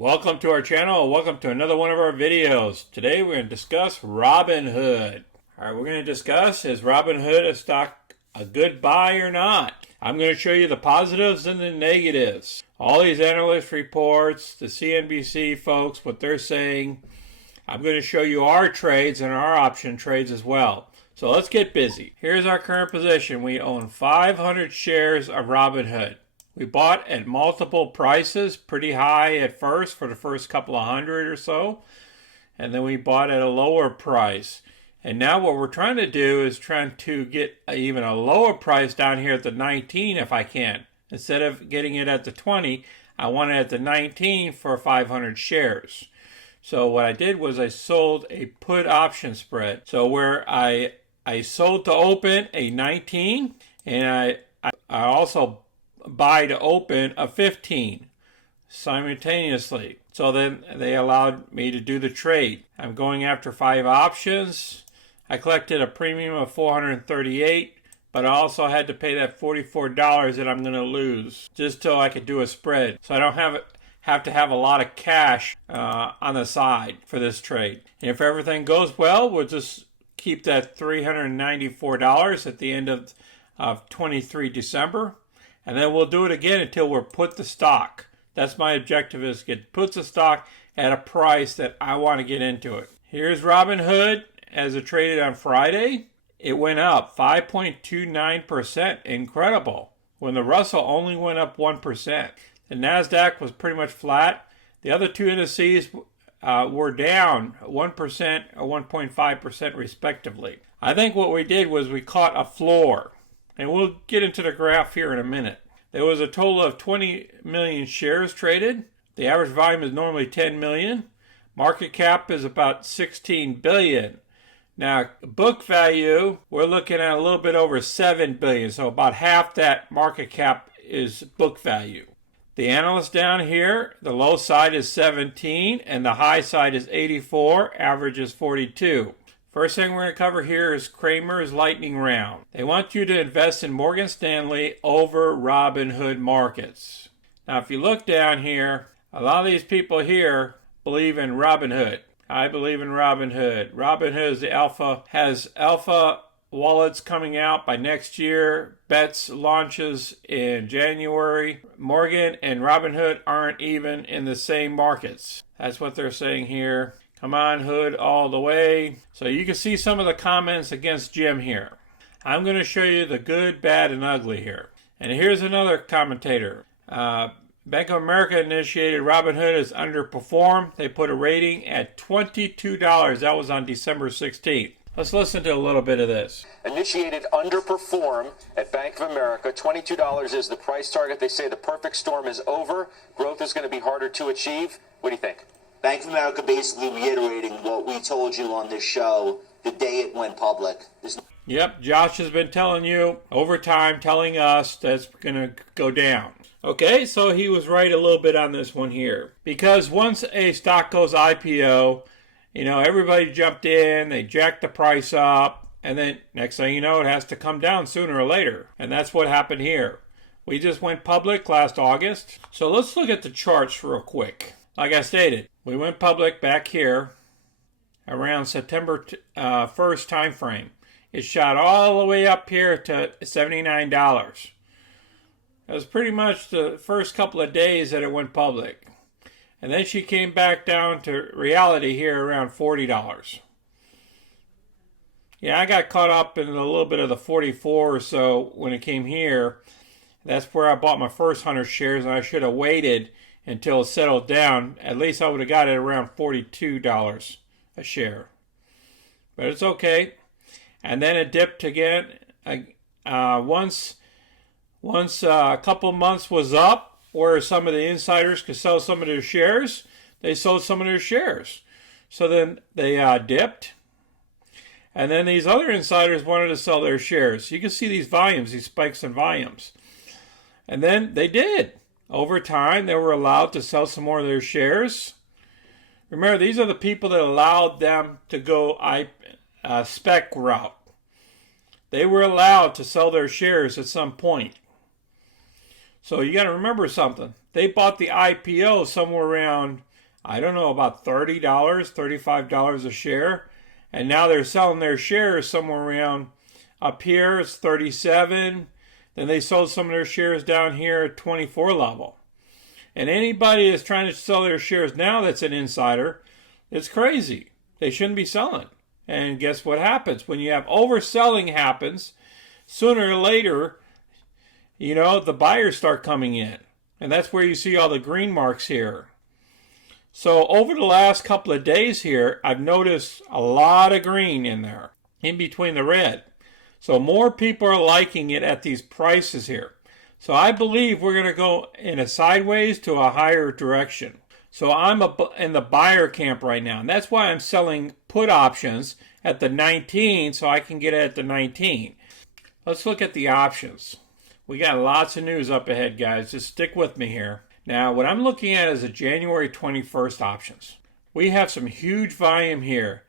Welcome to our channel. Welcome to another one of our videos. Today we're going to discuss Robinhood. Alright, we're going to discuss, is Robinhood a stock a good buy or not? I'm going to show you the positives and the negatives. All these analyst reports, the CNBC folks, what they're saying. I'm going to show you our trades and our option trades as well. So let's get busy. Here's our current position. We own 500 shares of Robinhood. We bought at multiple prices, pretty high at first for the first couple of hundred or so. And then we bought at a lower price. And now what we're trying to do is trying to get even a lower price down here at the 19 if I can. Instead of getting it at the 20, I want it at the 19 for 500 shares. So what I did was I sold a put option spread. So where I sold to open a 19 and I also buy to open a 15 simultaneously. So then they allowed me to do the trade. I'm going after 5 options. I collected a premium of $438, but I also had to pay that $44 that I'm going to lose just so I could do a spread. So I don't have to have a lot of cash on the side for this trade. And if everything goes well, we'll just keep that $394 at the end of 23 December. And then we'll do it again until we're put the stock. That's my objective, is get put the stock at a price that I want to get into it. Here's Robinhood as it traded on Friday. It went up 5.29%. Incredible. When the Russell only went up 1%. The NASDAQ was pretty much flat. The other two indices were down 1% or 1.5% respectively. I think what we did was we caught a floor. And we'll get into the graph here in a minute. There was a total of 20 million shares traded. The average volume is normally 10 million. Market cap is about 16 billion. Now, book value, we're looking at a little bit over 7 billion. So about half that market cap is book value. The analyst down here, the low side is 17 and the high side is 84. Average is 42. First thing we're going to cover here is Cramer's lightning round. They want you to invest in Morgan Stanley over Robinhood markets. Now, if you look down here, a lot of these people here believe in Robinhood. I believe in Robinhood. Robinhood is the alpha, has alpha wallets coming out by next year. Bets launches in January. Morgan and Robinhood aren't even in the same markets. That's what they're saying here. Come on, Hood, all the way. So you can see some of the comments against Jim here. I'm going to show you the good, bad, and ugly here. And here's another commentator. Bank of America initiated Robinhood as underperformed. They put a rating at $22. That was on December 16th. Let's listen to a little bit of this. Initiated underperform at Bank of America. $22 is the price target. They say the perfect storm is over. Growth is going to be harder to achieve. What do you think? Bank of America basically reiterating what we told you on this show the day it went public. Yep, Josh has been telling you over time, telling us that's going to go down. Okay, so he was right a little bit on this one here. Because once a stock goes IPO, everybody jumped in, they jacked the price up, and then next thing you know, it has to come down sooner or later. And that's what happened here. We just went public last August. So let's look at the charts real quick. Like I stated, we went public back here around September 1st time frame. It shot all the way up here to $79. It was pretty much the first couple of days that it went public. And then she came back down to reality here around $40. Yeah, I got caught up in a little bit of the 44 or so when it came here. That's where I bought my first 100 shares, and I should have waited until it settled down. At least I would have got it around $42 a share. But it's okay. And then it dipped again. Once a couple months was up, where some of the insiders could sell some of their shares, they sold some of their shares. So then they dipped. And then these other insiders wanted to sell their shares. You can see these volumes, these spikes in volumes. And then they did. Over time, they were allowed to sell some more of their shares. Remember, these are the people that allowed them to go spec route. They were allowed to sell their shares at some point. So you got to remember something. they bought the IPO somewhere around, I don't know, about $30, $35 a share. And now they're selling their shares somewhere around, up here it's 37. Then they sold some of their shares down here at 24 level. And anybody that's trying to sell their shares now that's an insider, it's crazy. They shouldn't be selling. And guess what happens? When you have overselling happens, sooner or later, you know, the buyers start coming in. And that's where you see all the green marks here. So over the last couple of days here, I've noticed a lot of green in there, in between the red. So more people are liking it at these prices here. So I believe we're going to go in a sideways to a higher direction. So I'm in the buyer camp right now. And that's why I'm selling put options at the 19 so I can get it at the 19. Let's look at the options. We got lots of news up ahead, guys. Just stick with me here. Now, what I'm looking at is the January 21st options. We have some huge volume here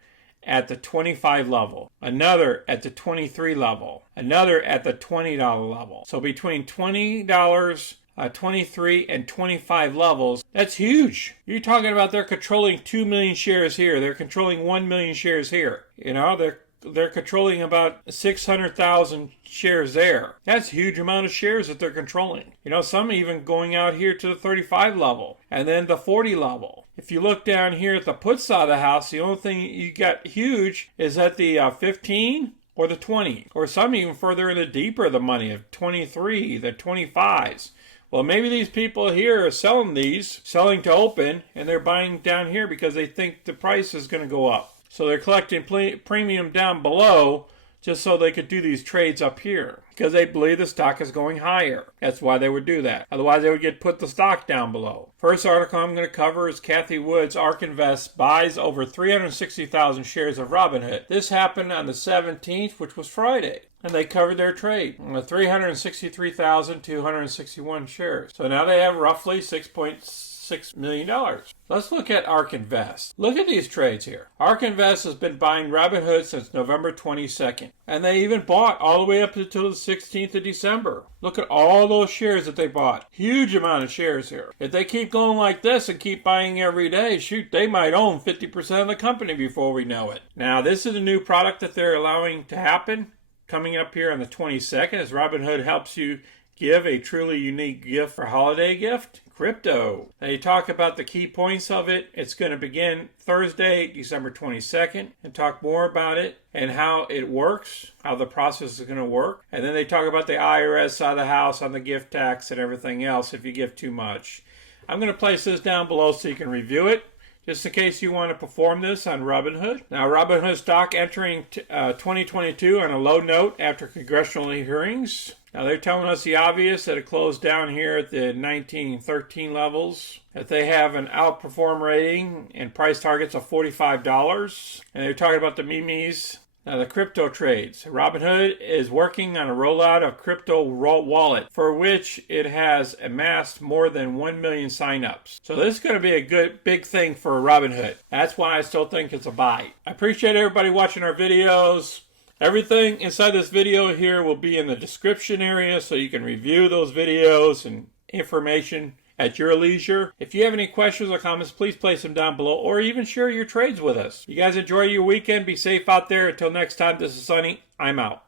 at the 25 level, another at the 23 level, another at the $20 level. So between $20, 23 and 25 levels, that's huge. You're talking about they're controlling 2 million shares here. They're controlling 1 million shares here. You know, they're controlling about 600,000 shares there. That's a huge amount of shares that they're controlling. You know, some even going out here to the 35 level and then the 40 level. If you look down here at the put side of the house, the only thing you got huge is at the 15 or the 20, or some even further in the deeper the money of 23, the 25s. Well, maybe these people here are selling to open, and they're buying down here because they think the price is going to go up. So they're collecting premium down below just so they could do these trades up here because they believe the stock is going higher. That's why they would do that. Otherwise, they would put the stock down below. First article I'm going to cover is Cathie Wood's ARK Invest buys over 360,000 shares of Robinhood. This happened on the 17th, which was Friday. And they covered their trade, 363,261 shares. So now they have roughly $6.6 million. Let's look at ARK Invest. Look at these trades here. ARK Invest has been buying Robinhood since November 22nd. And they even bought all the way up until the 16th of December. Look at all those shares that they bought. Huge amount of shares here. If they keep going like this and keep buying every day, shoot, they might own 50% of the company before we know it. Now, this is a new product that they're allowing to happen. Coming up here on the 22nd, as Robinhood helps you give a truly unique gift for holiday gift, crypto. They talk about the key points of it. It's going to begin Thursday, December 22nd, and talk more about it and how it works, how the process is going to work. And then they talk about the IRS side of the house on the gift tax and everything else if you give too much. I'm going to place this down below so you can review it, just in case you want to perform this on Robinhood. Now, Robinhood stock entering 2022 on a low note after congressional hearings. Now, they're telling us the obvious, that it closed down here at the 1913 levels, that they have an outperform rating and price targets of $45. And they're talking about the memes. Now, the crypto trades. Robinhood is working on a rollout of crypto wallet for which it has amassed more than 1 million signups. So this is going to be a good big thing for Robinhood. That's why I still think it's a buy. I appreciate everybody watching our videos. Everything inside this video here will be in the description area so you can review those videos and information at your leisure. If you have any questions or comments, please place them down below or even share your trades with us. You guys enjoy your weekend. Be safe out there. Until next time, this is Sonny. I'm out.